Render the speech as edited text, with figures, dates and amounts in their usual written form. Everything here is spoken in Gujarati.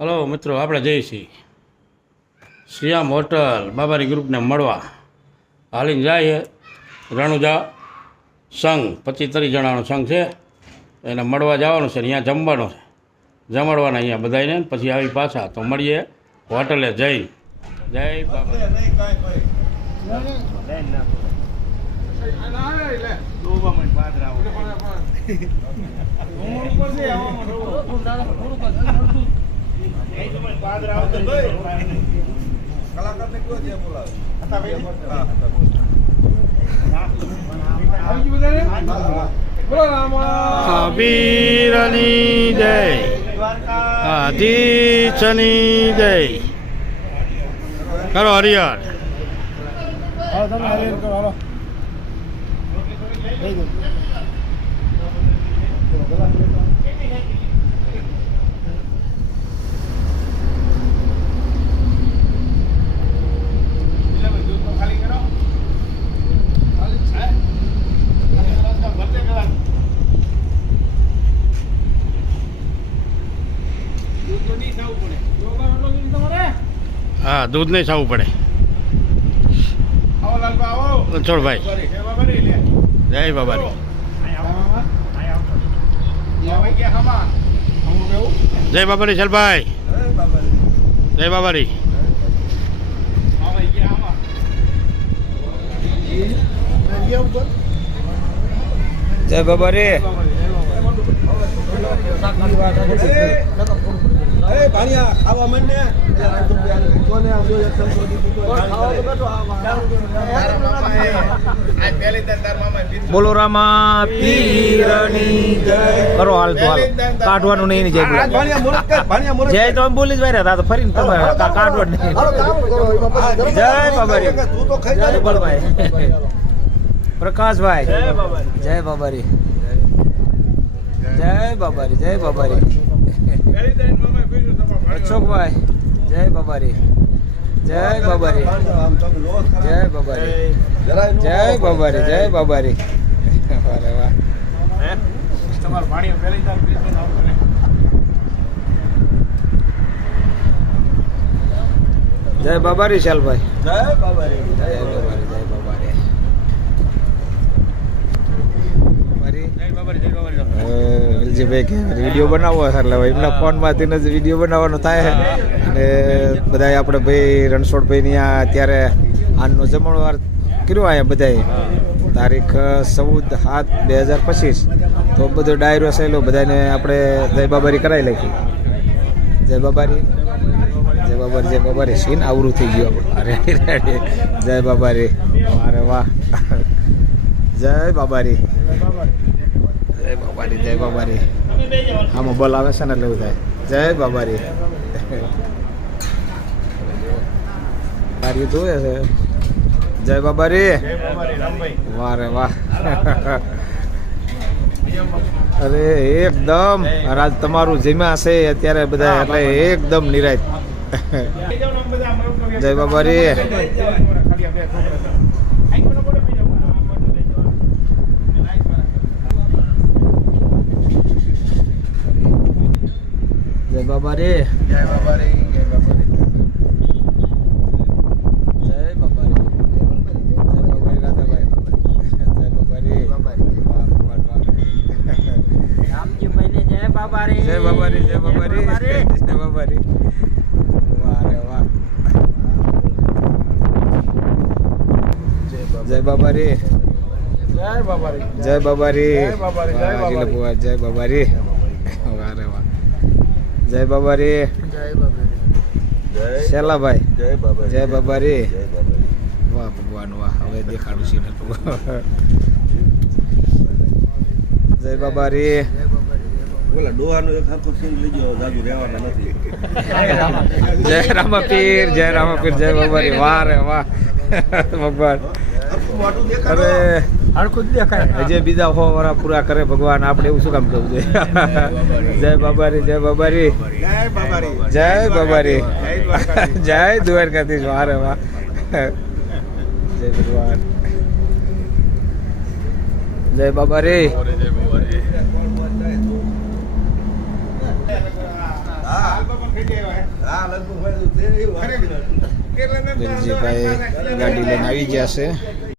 હલો મિત્રો, આપણે જઈએ છીએ શ્રીયામ હોટલ બાબારી ગ્રુપને મળવા. હાલીને જાય રણુજા સંઘ 25-30 જણાનો સંઘ છે, એને મળવા જવાનું છે. અહીંયા જમવાનું છે, જમાડવાના અહીંયા બધાને. પછી આવી પાછા તો મળીએ હોટલે જઈને. જય બાબા. વીરની જય, આદિચની જય. કરો હરિહર. હા, દૂધ નહીં ખાવું પડે. છોડ ભાઈ. જય બાબારી. જય બાબારી શલભાઈ. જય બાબારી. જય બાબારી. બોલો રામા પીરની જય. કરો હાલ તો હાલ, કાઢવાનું નહીં જય. જય તો અમે બોલી જ વાર્યા હતા, તો ફરીને તમે કાઢવાનું નહીં. જય બાબારી. જય બળભાઈ. પ્રકાશભાઈ. જય બાબારી. જય બાબારી. જય બાબારી. અશોકભાઈ. જય બાબારી. જય બાબારી. જય બાબારી. જય બાબારી. જય બાબારી. વાહ વાહ. જય બાબારી શાલભાઈ. જય બાબારી. જય બાબારી. જય બાબારી. વિલજીભાઈ કે વિડીયો બનાવવો એટલે એમના ફોનમાંથી જ વિડીયો બનાવવાનો થાય. અને બધા આપણે ભાઈ રણછોડભાઈ ત્યાં અત્યારે આનનો જમણવાર કર્યો અહીંયા બધાએ. તારીખ 14/7/2025. તો બધો ડાયરો સહેલો બધાને આપણે જય બાબારી કરાવી નાખી. જય બાબારી. જય બાબારી. જય બાબારી. સીન આવરું થઈ ગયું રેડી રેડી. જય બાબારી. અરે વાહ. જય બાબારી. જય બાબારી. જય બાબારી. આમાં બોલ આવે છે ને એટલે એવું થાય. જય બાબારી. જોવે છે. જય બાબારી. વાહ રે વાહ. અરે એકદમ રાજ તમારું જીમા છે અત્યારે બધા, એટલે એકદમ નિરાશ. જય બાબારી. જય બાબારી. જય બાબારી. જય બાબારી. જય બાબારી. જય બાબારી રાધાભાઈ. જય બાબારી. રામજી ભાઈને જય બાબારી. જય બાબારી. જય બાબારી. જય બાબારી. વાહ રે વાહ. જય બાબારી. જય બાબારી. જય બાબારી. જય બાબારી. વાહ રે વાહ. જય બાબારી. જય બાબારી. શેલાભાઈ. જય બાબારી. જય બાબારી. વાહ ભગવાન વાહ. હવે દેખાડું છે ને. જય બાબારી. બોલા ડોહાનો એક સરખો સીન લીજો, જાજુ રહેવાના નથી. જય રામાપીર. જય રામાપીર. જય બાબારી. વાહ રે વાહ ભગવાન. અરે હજે બીજા 100 વર્ષ પૂરા કરે ભગવાન, આપણે એવું શું કામ કરવું જોઈએ. જય બાબારી. જય બાબારી. જય બાબારી. જય બાબારી. જય દ્વારકાધીશ. વાહ રે વાહ. જય ભગવાન. જય બાબારી. હા લગભગ ભાઈ તે એવું વેલજીભાઈ ગાડી લઈને આવી ગયા છે